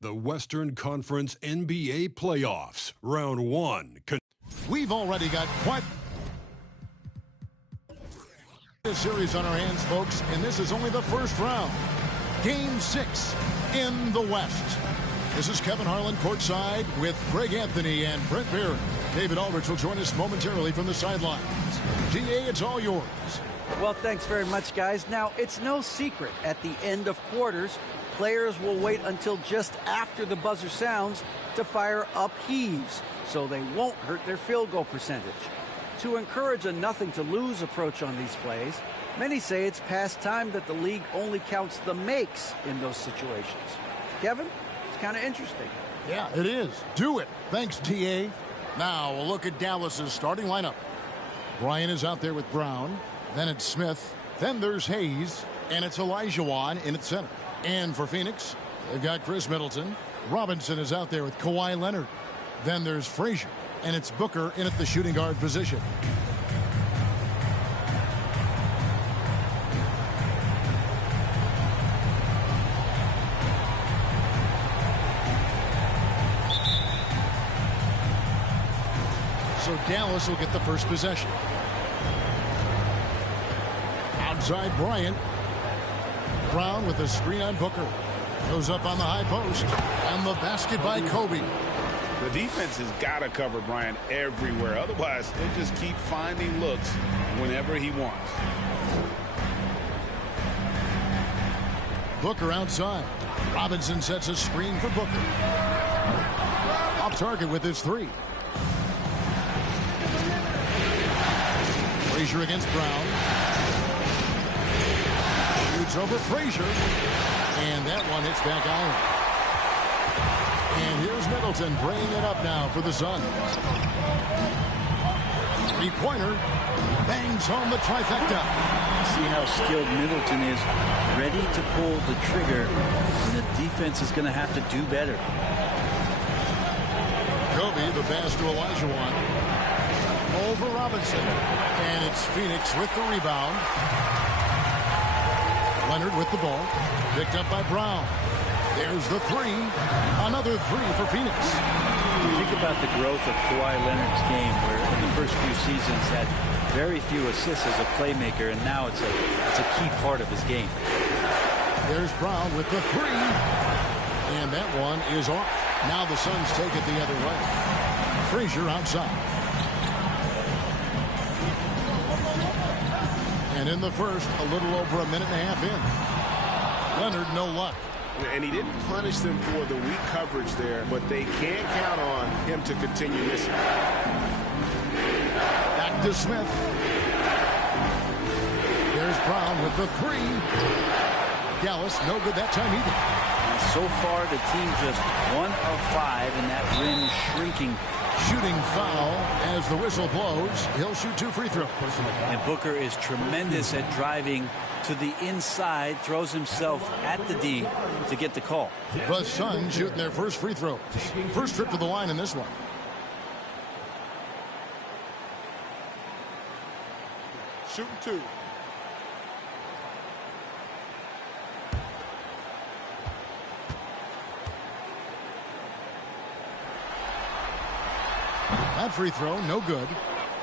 The Western Conference NBA Playoffs, Round 1. We've already got quite a series on our hands, folks, and this is only the first round. Game 6 in the West. This is Kevin Harlan courtside with Greg Anthony and Brent Barron. David Aldrich will join us momentarily from the sidelines. DA, it's all yours. Well, thanks very much, guys. Now, it's no secret at the end of quarters, players will wait until just after the buzzer sounds to fire up heaves, so they won't hurt their field goal percentage. To encourage a nothing-to-lose approach on these plays, many say it's past time that the league only counts the makes in those situations. Kevin, it's kind of interesting. Yeah, it is. Do it. Thanks, TA. Now, a look at Dallas's starting lineup. Bryant is out there with Brown. Then it's Smith. Then there's Hayes. And it's Olajuwon in at center. And for Phoenix, they've got Chris Middleton. Robinson is out there with Kawhi Leonard. Then there's Frazier. And it's Booker in at the shooting guard position. So Dallas will get the first possession. Outside Bryant. Brown with a screen on Booker. Goes up on the high post. And the basket by Kobe. The defense has got to cover Bryant everywhere. Otherwise, he'll just keep finding looks whenever he wants. Booker outside. Robinson sets a screen for Booker. Off target with his three. Frazier against Brown. Shoots over Frazier. And that one hits back iron. And here's Middleton bringing it up now for the Suns. Three-pointer. Bangs home the trifecta. See how skilled Middleton is. Ready to pull the trigger. And the defense is going to have to do better. Kobe, the pass to Olajuwon. Over Robinson. And it's Phoenix with the rebound. Leonard with the ball. Picked up by Brown. There's the three. Another three for Phoenix. Think about the growth of Kawhi Leonard's game, where in the first few seasons had very few assists as a playmaker, and now it's a key part of his game. There's Brown with the three. And that one is off. Now the Suns take it the other way. Frazier outside. And in the first, a little over a minute and a half in. Leonard, no luck. And he didn't punish them for the weak coverage there, but they can count on him to continue missing. Back to Smith. There's Brown with the three. Dallas, no good that time either. And so far, the team just 1 of 5 in that rim shrinking. Shooting foul as the whistle blows. He'll shoot 2 free throws. And Booker is tremendous at driving to the inside, throws himself at the D to get the call. The Suns shooting their first free throws. First trip to the line in this one. Shooting 2. That free throw, no good.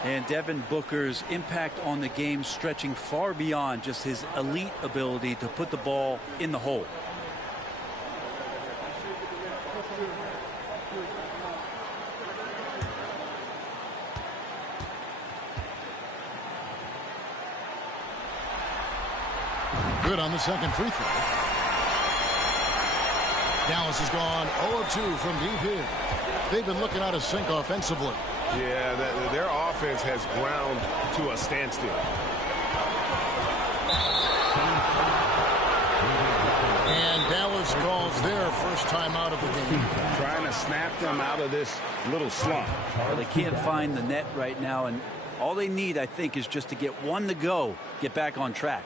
And Devin Booker's impact on the game stretching far beyond just his elite ability to put the ball in the hole. good on the second free throw. Dallas has gone 0 of 2 from deep here. They've been looking out of sync offensively. Yeah, their offense has ground to a standstill. And Dallas calls their first time out of the game. Trying to snap them out of this little slump. Well, they can't find the net right now, and all they need, I think, is just to get one to go, get back on track.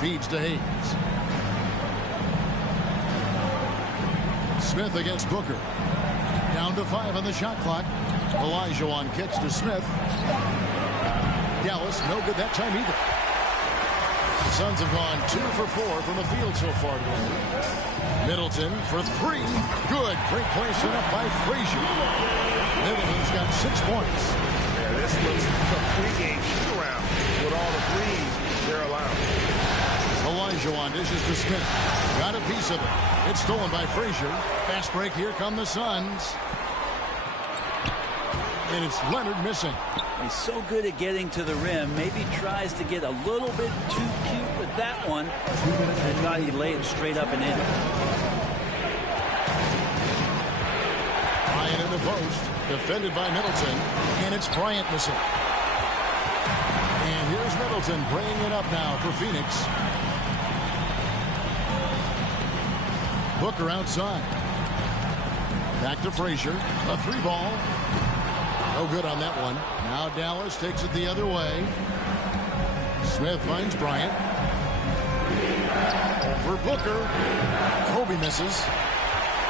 Feeds to Hayes. Smith against Booker. Down to 5 on the shot clock. Olajuwon kicks to Smith. Dallas, no good that time either. The Suns have gone 2 for 4 from the field so far today. Middleton for 3. Good. Great play set up by Frazier. Middleton's got 6 points. Yeah, this looks a pregame shoot-around with all the threes they're allowing. Olajuwon dishes to Smith. Got a piece of it. It's stolen by Frazier. Fast break. Here come the Suns. And it's Leonard missing. He's so good at getting to the rim. Maybe tries to get a little bit too cute with that one. I thought he'd lay it straight up and in. Bryant in the post. Defended by Middleton. And it's Bryant missing. And here's Middleton bringing it up now for Phoenix. Booker outside. Back to Frazier. A 3-ball. No good on that one. Now Dallas takes it the other way. Smith finds Bryant. For Booker. Kobe misses.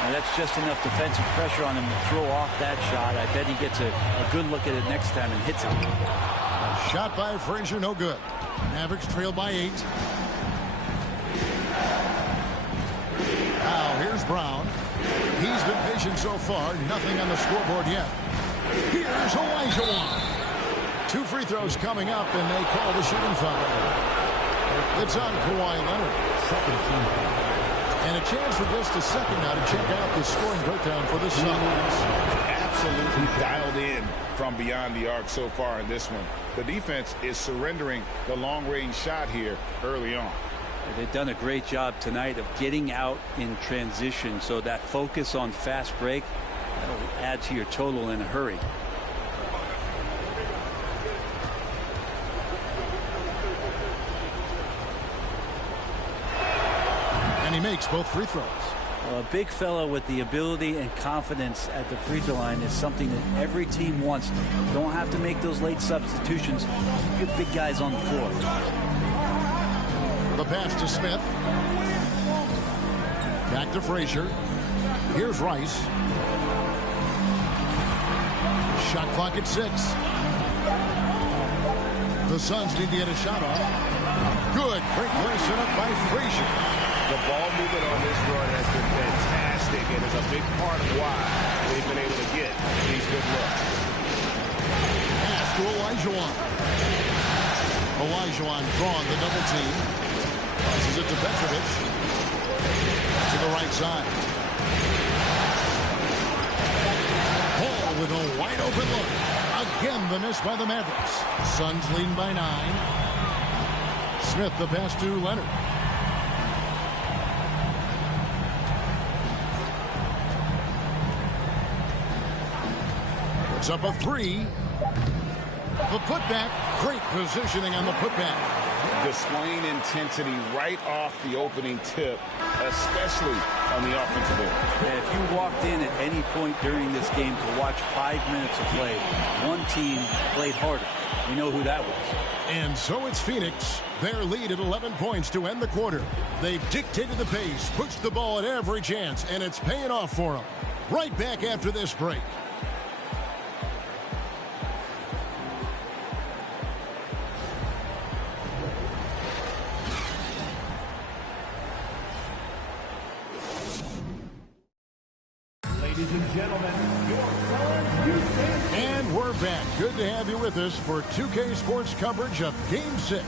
And that's just enough defensive pressure on him to throw off that shot. I bet he gets a good look at it next time and hits it. A shot by Frazier, no good. Mavericks trail by 8. Now here's Brown. He's been patient so far. Nothing on the scoreboard yet. Here's Olajuwon. 2 free throws coming up, and they call the shooting foul. It's on Kawhi Leonard. Second team. And a chance for just a second now to check out the scoring breakdown for the Suns. Absolutely dialed in from beyond the arc so far in this one. The defense is surrendering the long-range shot here early on. They've done a great job tonight of getting out in transition, so that focus on fast break, that'll add to your total in a hurry. And he makes both free throws. Well, a big fellow with the ability and confidence at the free throw line is something that every team wants. You don't have to make those late substitutions. Keep your big guys on the floor. The pass to Smith. Back to Frazier. Here's Rice. Shot clock at 6. The Suns need to get a shot off. Good. Great play set up by Frazier. The ball movement on this run has been fantastic and is a big part of why they've been able to get these good looks. Pass to Olajuwon. Olajuwon drawing the double team. Passes it to Petrovic. To the right side. Hall with a wide open look. Again, the miss by the Mavericks. Suns leading by 9. Smith the pass to Leonard. Puts up a 3. The putback. Great positioning on the putback. Displaying intensity right off the opening tip, especially on the offensive end. And if you walked in at any point during this game to watch 5 minutes of play, one team played harder. We know who that was. And so it's Phoenix. Their lead at 11 points to end the quarter. They've dictated the pace, pushed the ball at every chance, and it's paying off for them. Right back after this break. Ladies and gentlemen, your Suns Houston. And we're back. Good to have you with us for 2K Sports coverage of Game 6.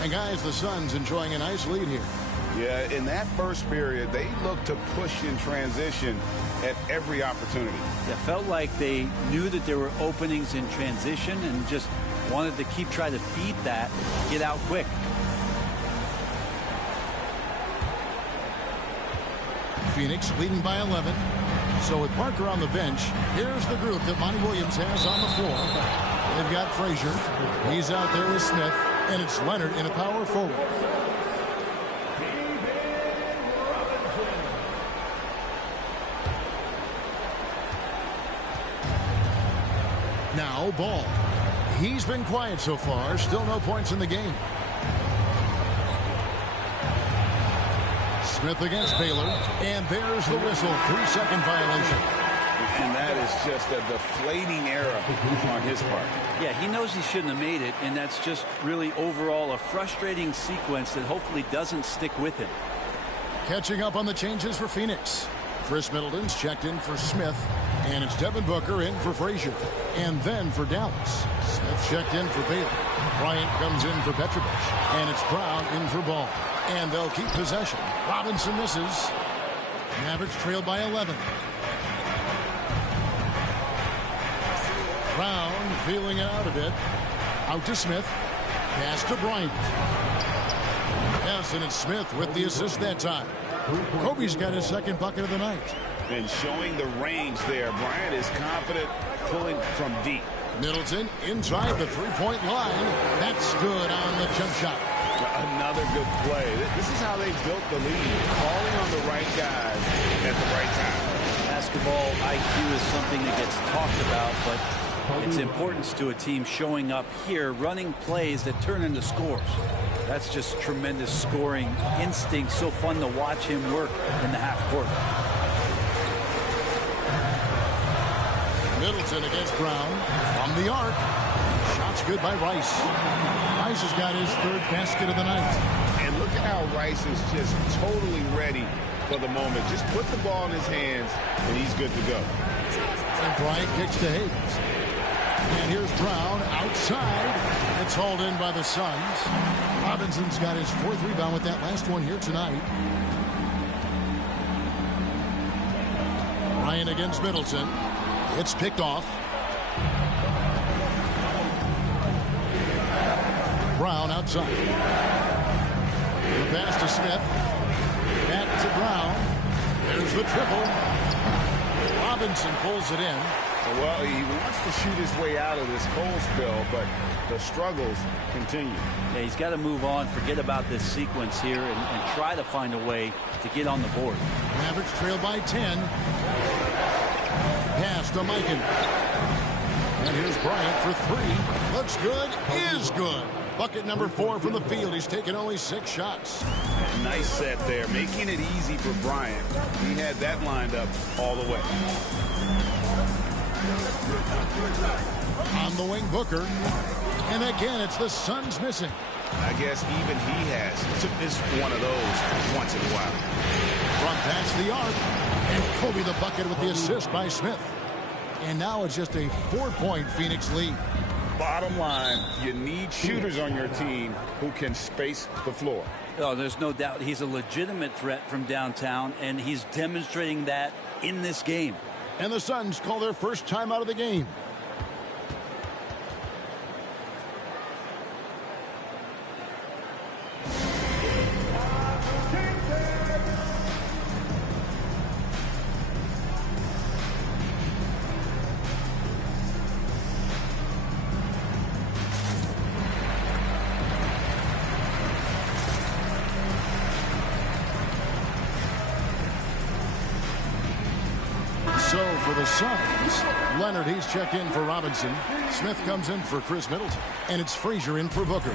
And guys, the Suns enjoying a nice lead here. Yeah, in that first period, they looked to push in transition at every opportunity. It felt like they knew that there were openings in transition and just wanted to keep trying to feed that, get out quick. Phoenix leading by 11. So with Parker on the bench, here's the group that Monty Williams has on the floor. They've got Frazier. He's out there with Smith. And it's Leonard in a power forward. Now Ball. He's been quiet so far. Still no points in the game. Smith against Baylor. And there's the whistle. 3-second violation. And that is just a deflating error on his part. Yeah, he knows he shouldn't have made it, and that's just really overall a frustrating sequence that hopefully doesn't stick with him. Catching up on the changes for Phoenix. Chris Middleton's checked in for Smith, and it's Devin Booker in for Frazier. And then for Dallas, Smith checked in for Baylor. Bryant comes in for Petrovic, and it's Brown in for Ball. And they'll keep possession. Robinson misses. Mavericks trail by 11. Brown feeling it out a bit. Out to Smith. Pass to Bryant. Yes, and it's Smith with the assist that time. Kobe's got his second bucket of the night. And showing the range there. Bryant is confident pulling from deep. Middleton inside the three-point line. That's good on the jump shot. Another good play. This is how they built the lead. Calling on the right guys at the right time. Basketball IQ is something that gets talked about, but its importance to a team showing up here, running plays that turn into scores. That's just tremendous scoring instinct. So fun to watch him work in the half court. Middleton against Brown. From the arc. Shots good by Rice. Rice has got his third basket of the night. And look at how Rice is just totally ready for the moment. Just put the ball in his hands, and he's good to go. And Bryant kicks to Hayes. And here's Brown outside. It's hauled in by the Suns. Robinson's got his fourth rebound with that last one here tonight. Bryant against Middleton. It's picked off. Brown outside. The pass to Smith. Back to Brown. There's the triple. Robinson pulls it in. Well, he wants to shoot his way out of this cold spell, but the struggles continue. Yeah, he's got to move on, forget about this sequence here, and try to find a way to get on the board. Mavericks trail by 10. Pass to Mikan. And here's Bryant for three. Looks good. Is good. Bucket number 4 from the field. He's taken only 6 shots. Nice set there, making it easy for Bryant. He had that lined up all the way. On the wing, Booker. And again, it's the Suns missing. I guess even he has to miss one of those once in a while. From past the arc. And Kobe the bucket with the assist by Smith. And now it's just a 4-point Phoenix lead. Bottom line, you need shooters on your team who can space the floor. Oh, there's no doubt he's a legitimate threat from downtown, and he's demonstrating that in this game. And the Suns call their first time out of the game. So for the Suns, Leonard, he's checked in for Robinson. Smith comes in for Chris Middleton. And it's Frazier in for Booker.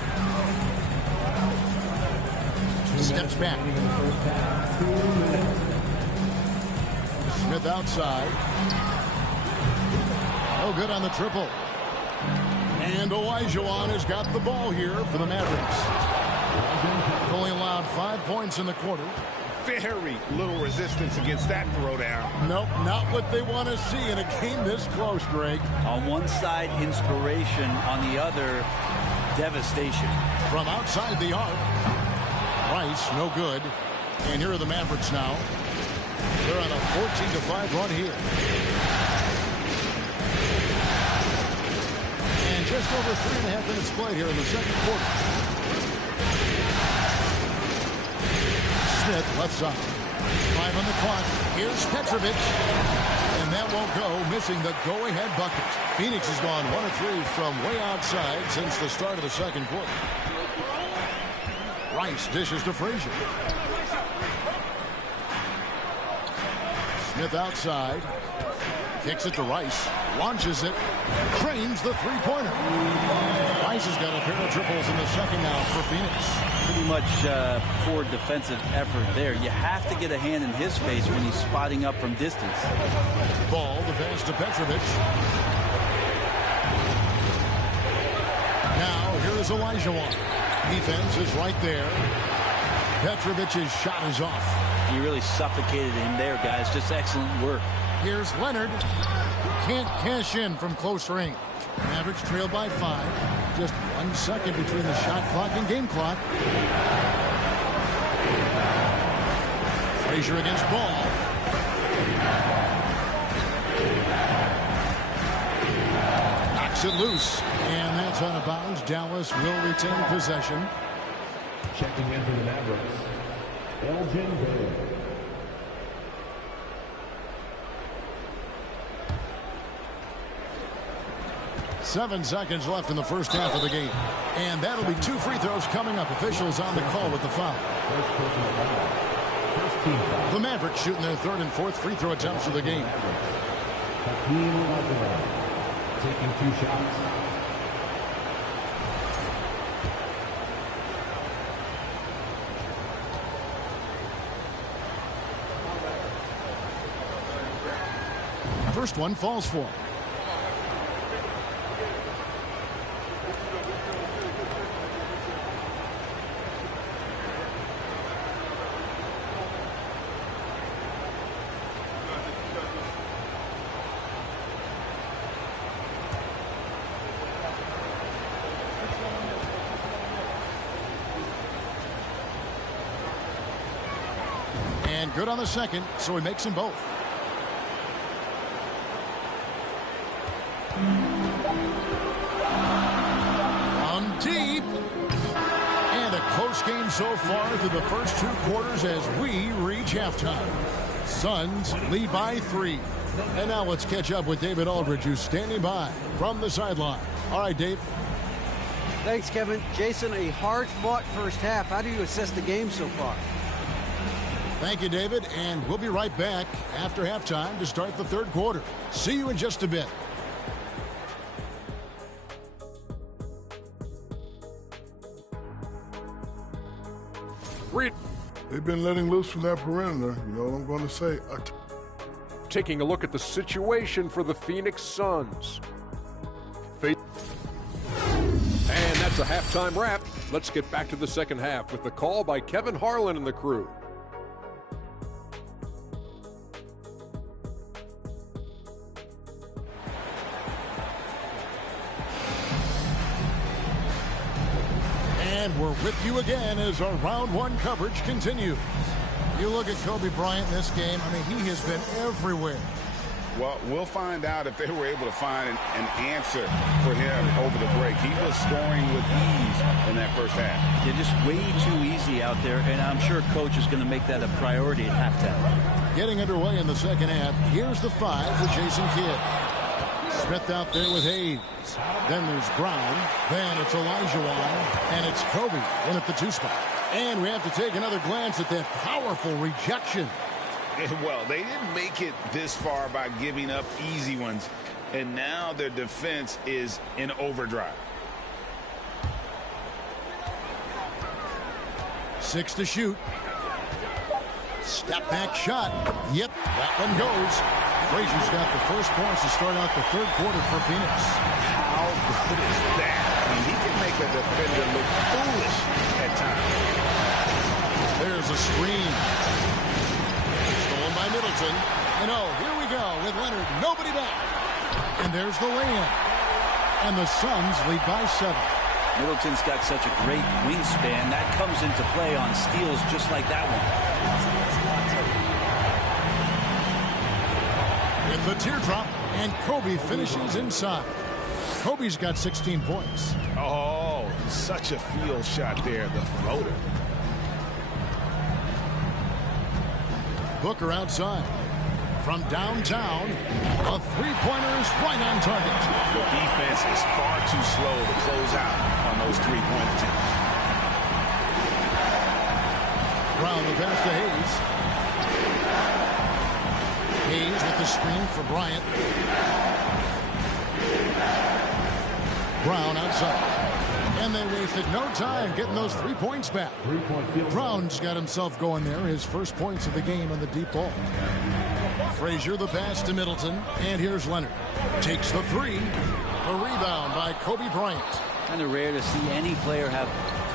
Steps back. Smith outside. No good on the triple. And Olajuwon has got the ball here for the Mavericks. Only allowed 5 points in the quarter. Very little resistance against that throwdown. Nope, not what they want to see in a game this close, Greg. On one side, inspiration. On the other, devastation. From outside the arc. Rice, no good. And here are the Mavericks now. They're on a 14-5 run here. And just over 3.5 minutes played here in the second quarter. Smith, left side. 5 on the clock. Here's Petrovic. And that won't go, missing the go-ahead bucket. Phoenix has gone 1 of 3 from way outside since the start of the second quarter. Rice dishes to Frazier. Smith outside. Kicks it to Rice. Launches it. Cranes the three-pointer. Rice has got a pair of triples in the second now for Phoenix. Pretty much poor defensive effort there. You have to get a hand in his face when he's spotting up from distance. Ball, the pass to Petrovic. Now, here is Olajuwon. Defense is right there. Petrovic's shot is off. He really suffocated him there, guys. Just excellent work. Here's Leonard. Can't cash in from close range. Mavericks trail by 5. Just 1 second between the shot clock and game clock. Frazier against Ball. Knocks it loose. And that's out of bounds. Dallas will retain possession. Checking in for the Mavericks, Elgin Baylor. 7 seconds left in the first half of the game. And that'll be 2 free throws coming up. Officials on the call with the foul. The Mavericks shooting their 3rd and 4th free throw attempts of the game. Hakeem Olajuwon taking 2 shots. First one falls for him. And good on the second, so he makes them both. On deep. And a close game so far through the first 2 quarters as we reach halftime. Suns lead by 3. And now let's catch up with David Aldridge, who's standing by from the sideline. All right, Dave. Thanks, Kevin. Jason, a hard-fought first half. How do you assess the game so far? Thank you, David, and we'll be right back after halftime to start the 3rd quarter. See you in just a bit. They've been letting loose from that perimeter. You know what I'm going to say? taking a look at the situation for the Phoenix Suns. And that's a halftime wrap. Let's get back to the second half with the call by Kevin Harlan and the crew. And we're with you again as our round one coverage continues. You look at Kobe Bryant in this game, I mean, he has been everywhere. Well, we'll find out if they were able to find an answer for him over the break. He was scoring with ease in that first half. They're just way too easy out there, and I'm sure Coach is going to make that a priority at halftime. Getting underway in the second half, here's the 5 for Jason Kidd. Smith out there with Hayes. Then there's Brown. Then it's Olajuwon. And it's Kobe in at the 2 spot. And we have to take another glance at that powerful rejection. Well, they didn't make it this far by giving up easy ones. And now their defense is in overdrive. 6 to shoot. Step back shot. Yep, that one goes. Frazier's got the first points to start out the third quarter for Phoenix. How good is that? I mean, he can make a defender look foolish at times. There's a screen. Stolen by Middleton. And oh, here we go with Leonard. Nobody back. And there's the lay-in. And the Suns lead by 7. Middleton's got such a great wingspan. That comes into play on steals just like that one. With the teardrop, and Kobe finishes inside. Kobe's got 16 points. Oh, such a field shot there, the floater. Booker outside. From downtown, a three-pointer is right on target. The defense is far too slow to close out on those three-point attempts. Brown the pass to Hayes. Hayes with the screen for Bryant. Brown outside. And they wasted no time getting those 3 points back. Brown's got himself going there. His first points of the game on the deep ball. Frazier the pass to Middleton. And here's Leonard. Takes the 3. A rebound by Kobe Bryant. Kind of rare to see any player have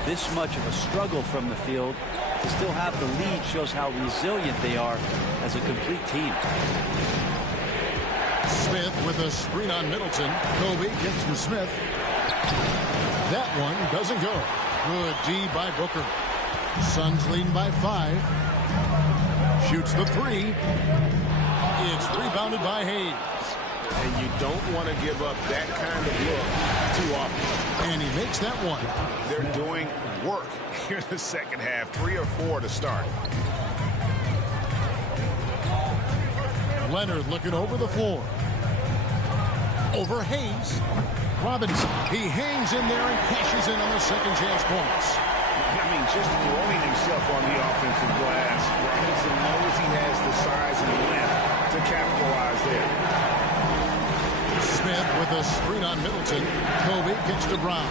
this much of a struggle from the field. To still have the lead shows how resilient they are as a complete team. Smith with a screen on Middleton. Kobe gets to Smith. That one doesn't go. Good D by Booker. Suns leading by 5. Shoots the 3. It's rebounded by Hayes. And you don't want to give up that kind of look too often. And he makes that one. They're doing work here in the second half. 3 or 4 to start. Leonard looking over the floor. Over Hayes. Robinson. He hangs in there and cashes in on the second chance points. I mean, just throwing himself on the offensive glass. Robinson knows he has the size and length to capitalize there. Smith with a screen on Middleton. Kobe kicks to Brown.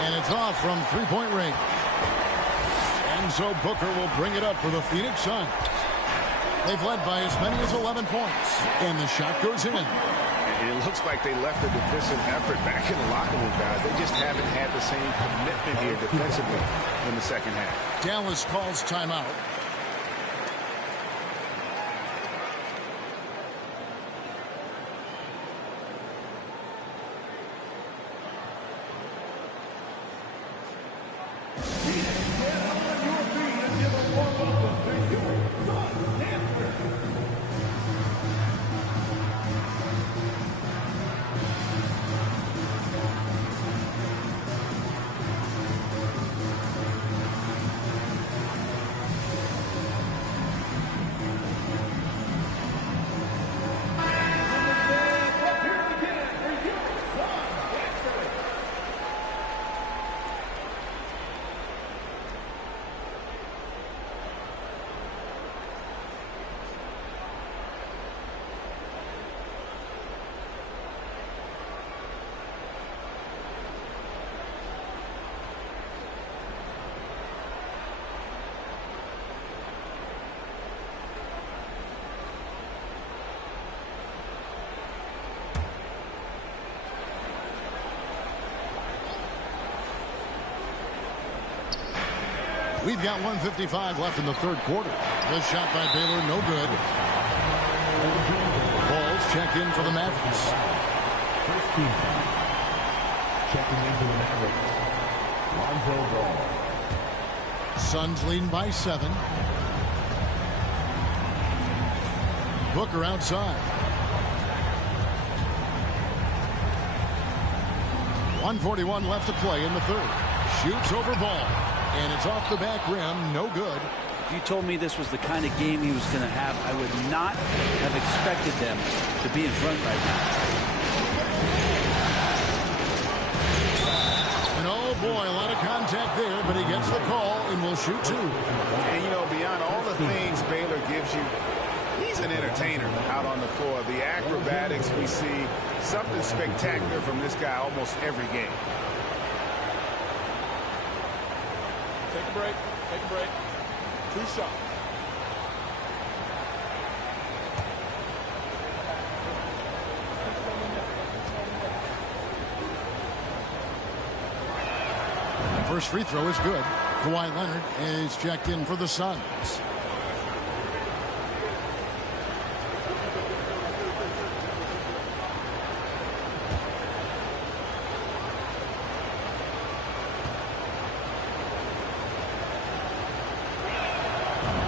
And it's off from three-point range. And so Booker will bring it up for the Phoenix Suns. They've led by as many as 11 points. And the shot goes in. It looks like they left the defensive effort back in the locker room, guys. They just haven't had the same commitment here defensively in the second half. Dallas calls timeout. We've got 1:55 left in the third quarter. The shot by Baylor, no good. Balls check in for the Mavericks. First team foul. Checking in for the Mavericks, Lonzo Ball. Suns leading by 7. Booker outside. 1:41 left to play in the third. Shoots over Ball. And it's off the back rim. No good. If you told me this was the kind of game he was going to have, I would not have expected them to be in front right now. And oh boy, a lot of contact there, but he gets the call and will shoot 2. And, you know, beyond all the things Baylor gives you, he's an entertainer out on the floor. The acrobatics we see, something spectacular from this guy almost every game. Take a break. Take a break. 2 shots. First free throw is good. Kawhi Leonard is checked in for the Suns.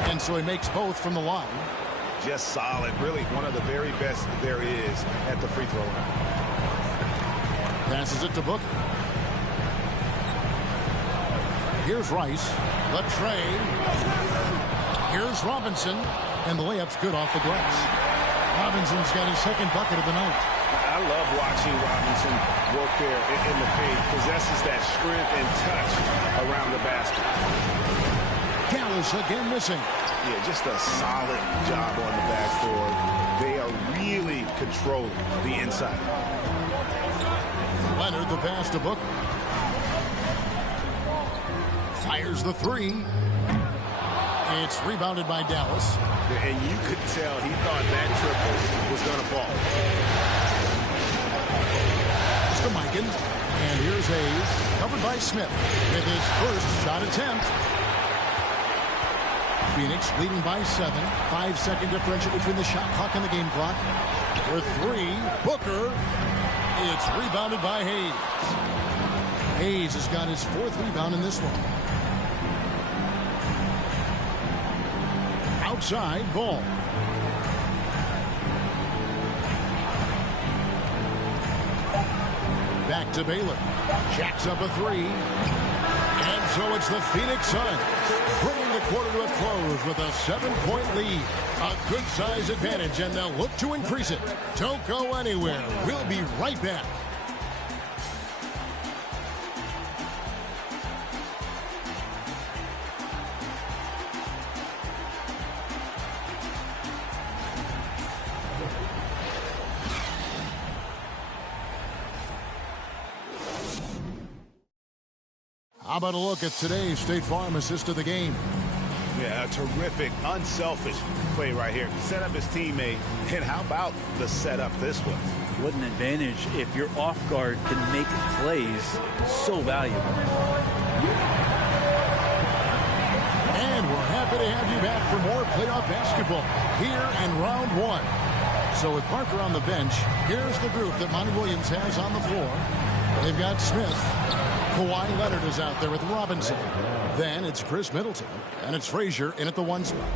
And so he makes both from the line. Just solid. Really one of the very best there is at the free throw line. Passes it to Booker. Here's Rice. The tray. Here's Robinson. And the layup's good off the glass. Robinson's got his second bucket of the night. I love watching Robinson work there in the paint. Possesses that strength and touch around the basket. Gallus again missing. Yeah, just a solid job on the backboard. They are really controlling the inside. Leonard the pass to Booker. Fires the 3. It's rebounded by Dallas. And you could tell he thought that triple was going to fall. It's to Mikan. And here's Hayes. Covered by Smith with his first shot attempt. Phoenix leading by 7. 5-second differential between the shot clock and the game clock. For 3, Booker. It's rebounded by Hayes. Hayes has got his 4th rebound in this one. Outside, Ball. Back to Baylor. Jacks up a 3. And so it's the Phoenix Suns bringing the quarter to a close with a 7-point lead. A good size advantage, and they'll look to increase it. Don't go anywhere. We'll be right back. How about a look at today's State Farm assist of the game? Yeah, a terrific, unselfish play right here. Set up his teammate, and how about the setup this was? What an advantage if your off guard can make plays so valuable. And we're happy to have you back for more playoff basketball here in round 1. So with Parker on the bench, here's the group that Monty Williams has on the floor. They've got Smith. Kawhi Leonard is out there with Robinson. Then it's Chris Middleton. And it's Frazier in at the 1 spot.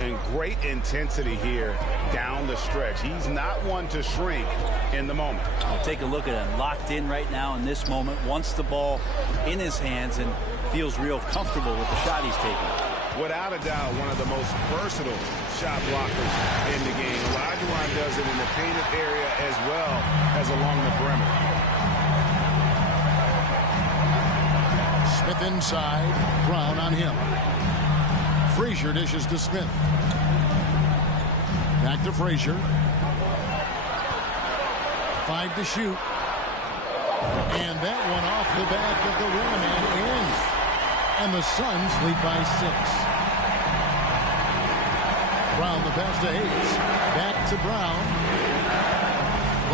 And great intensity here down the stretch. He's not one to shrink in the moment. I'll take a look at him. Locked in right now in this moment. Wants the ball in his hands and feels real comfortable with the shot he's taking. Without a doubt, one of the most versatile shot blockers in the game. Olajuwon does it in the painted area as well as along the perimeter. Smith inside. Brown on him. Frazier dishes to Smith. Back to Frazier. 5 to shoot. And that one off the back of the rim and in. And the Suns lead by 6. Brown the pass to Hayes. Back to Brown.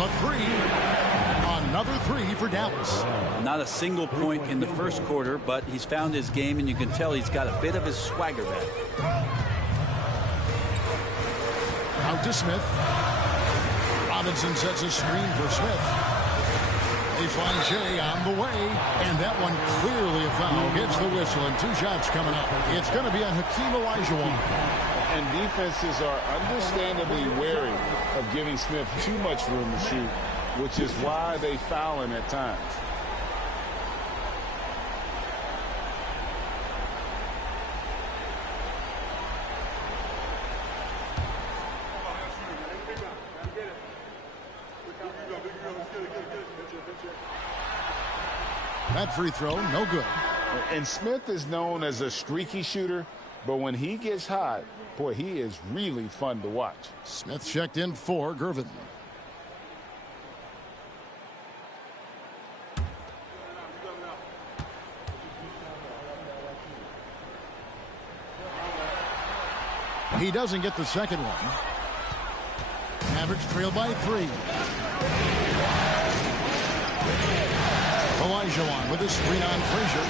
The 3 on Another three for Dallas. Not a single point in the first quarter, but he's found his game, and you can tell he's got a bit of his swagger back. Out to Smith. Robinson sets a screen for Smith. Baseline Shea on the way, and that one clearly a foul. Gets the whistle, and 2 shots coming up. It's going to be on Hakeem Olajuwon. And defenses are understandably wary of giving Smith too much room to shoot, which is why they foul him at times. That free throw, no good. And Smith is known as a streaky shooter, but when he gets hot, boy, he is really fun to watch. Smith checked in for Gervin. He doesn't get the second one. Mavericks trail by 3. Olajuwon with a screen on Frazier.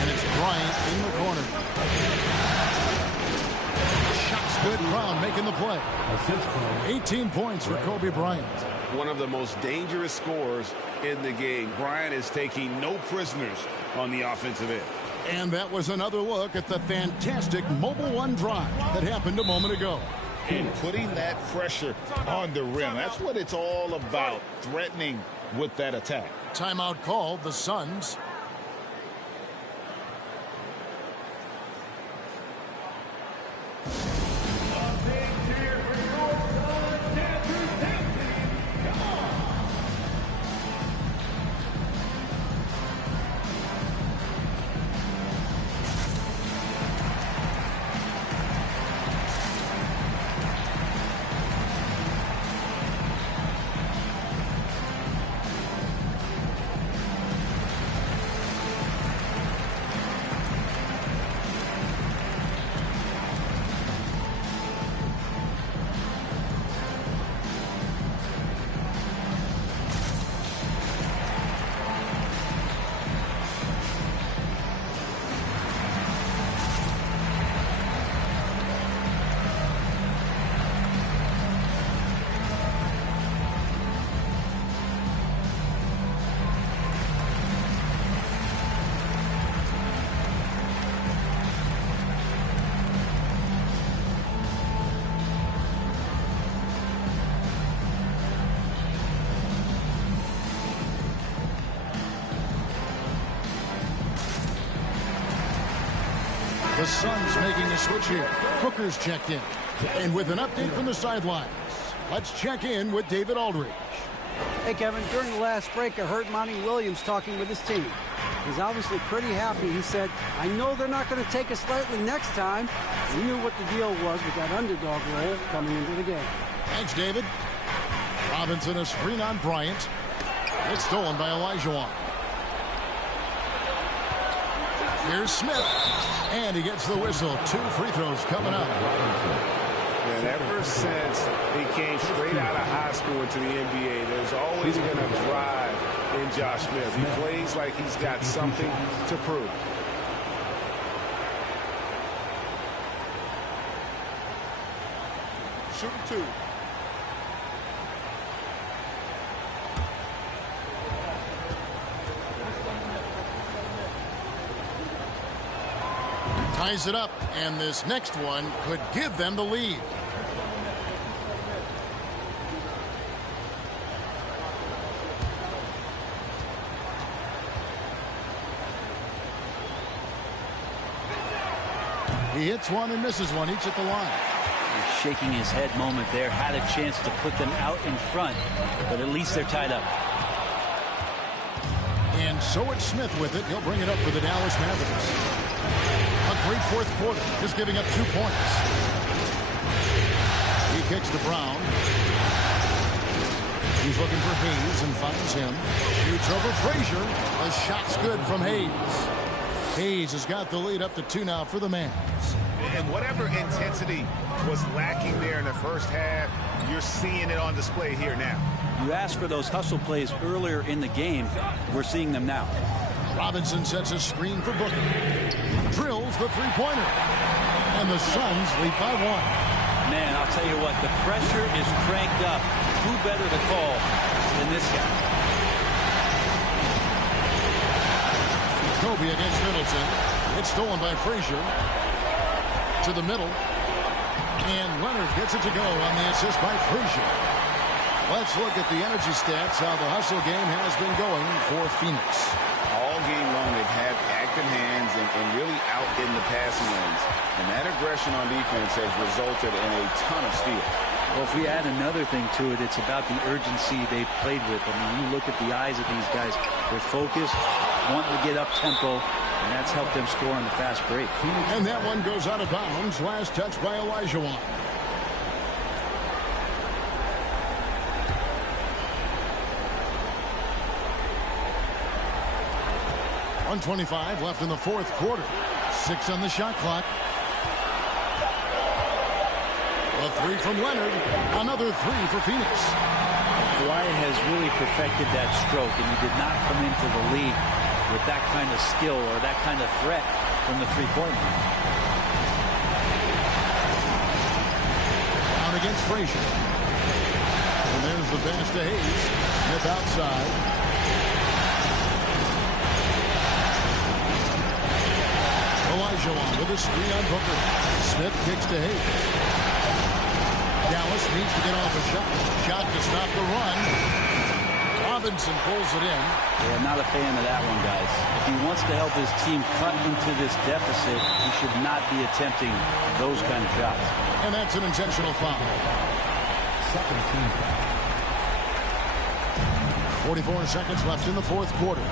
And it's Bryant in the corner. Shots good. Brown making the play. 18 points for Kobe Bryant. One of the most dangerous scorers in the game. Bryant is taking no prisoners on the offensive end. And that was another look at the fantastic Mobile One drive that happened a moment ago. And putting that pressure on the rim. That's what it's all about, threatening with that attack. Timeout called, the Suns. The Suns making a switch here. Booker's checked in. And with an update from the sidelines, let's check in with David Aldridge. Hey, Kevin, during the last break, I heard Monty Williams talking with his team. He's obviously pretty happy. He said, I know they're not going to take us lightly next time. We knew what the deal was with that underdog role coming into the game. Thanks, David. Robinson a screen on Bryant. It's stolen by Olajuwon. Here's Smith. And he gets the whistle. 2 free throws coming up. And ever since he came straight out of high school into the NBA, there's always been a drive in Josh Smith. He plays like he's got something to prove. Shooting 2. Ties it up, and this next one could give them the lead. He hits one and misses one, each at the line. He's shaking his head moment there. Had a chance to put them out in front, but at least they're tied up. And so it's Smith with it. He'll bring it up for the Dallas Mavericks. A great fourth quarter, just giving up 2 points. He kicks to Brown. He's looking for Hayes and finds him. Shoots over Frazier. A shot's good from Hayes. Hayes has got the lead up to 2 now for the Mavs. And whatever intensity was lacking there in the first half, you're seeing it on display here now. You asked for those hustle plays earlier in the game. We're seeing them now. Robinson sets a screen for Booker. Drills the three-pointer. And the Suns lead by 1. Man, I'll tell you what, the pressure is cranked up. Who better to call than this guy? Kobe against Middleton. It's stolen by Frazier. To the middle. And Leonard gets it to go on the assist by Frazier. Let's look at the energy stats, how the hustle game has been going for Phoenix. All game long, they've had active hands and really out in the passing lanes. And that aggression on defense has resulted in a ton of steals. Well, if we add another thing to it, it's about the urgency they've played with. I mean, you look at the eyes of these guys. They're focused, wanting to get up tempo, and that's helped them score on the fast break. And that one goes out of bounds. Last touch by Olajuwon. .125 left in the fourth quarter. 6 on the shot clock. A three from Leonard. Another three for Phoenix. Kawhi has really perfected that stroke, and he did not come into the league with that kind of skill or that kind of threat from the three-point line. Down against Frazier. And there's the pass to Hayes. Smith outside. Olajuwon with a screen on Booker. Smith kicks to Hayes. Dallas needs to get off a shot. Shot to stop the run. Robinson pulls it in. Yeah, not a fan of that one, guys. If he wants to help his team cut into this deficit, he should not be attempting those kind of shots. And that's an intentional foul. Second team foul. 44 seconds left in the fourth quarter.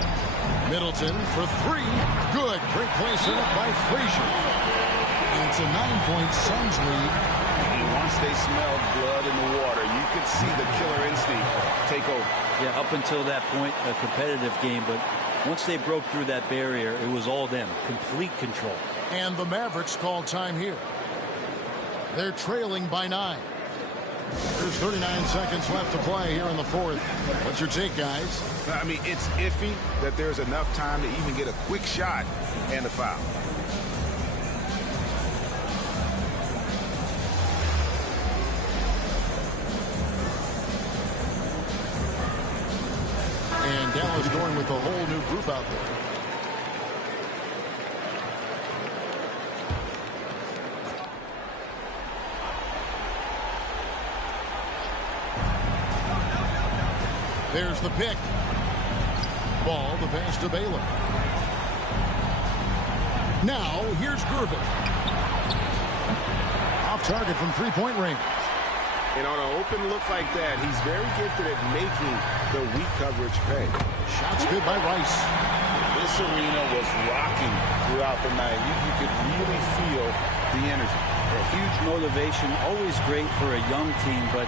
Middleton for three. Good. Great play set up by Frazier. And it's a 9-point Suns lead. And once they smelled blood in the water, you could see the killer instinct take over. Yeah, up until that point, a competitive game, but once they broke through that barrier, it was all them. Complete control. And the Mavericks call time here. They're trailing by 9. There's 39 seconds left to play here in the fourth. What's your take, guys? I mean, it's iffy that there's enough time to even get a quick shot and a foul. And Dallas going with a whole new group out there. There's the pick. Ball, the pass to Baylor. Now, here's Gervin. Off target from three-point range. And on an open look like that, he's very gifted at making the weak coverage pay. Shots good by Rice. This arena was rocking throughout the night. You could really feel the energy. A huge motivation, always great for a young team, but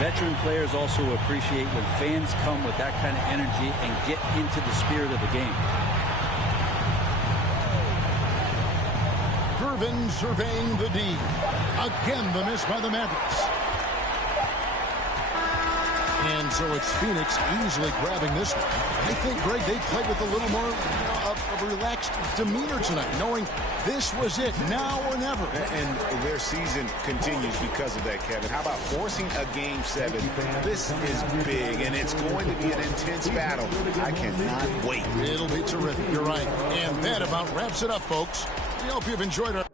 veteran players also appreciate when fans come with that kind of energy and get into the spirit of the game. Gervin surveying the D. Again, the miss by the Mavericks. And so it's Phoenix easily grabbing this one. I think, Greg, they played with a little more of a relaxed demeanor tonight, knowing this was it, now or never. And their season continues because of that, Kevin. How about forcing a Game 7? This is big, and it's going to be an intense battle. I cannot wait. It'll be terrific. You're right. And that about wraps it up, folks. We hope you've enjoyed our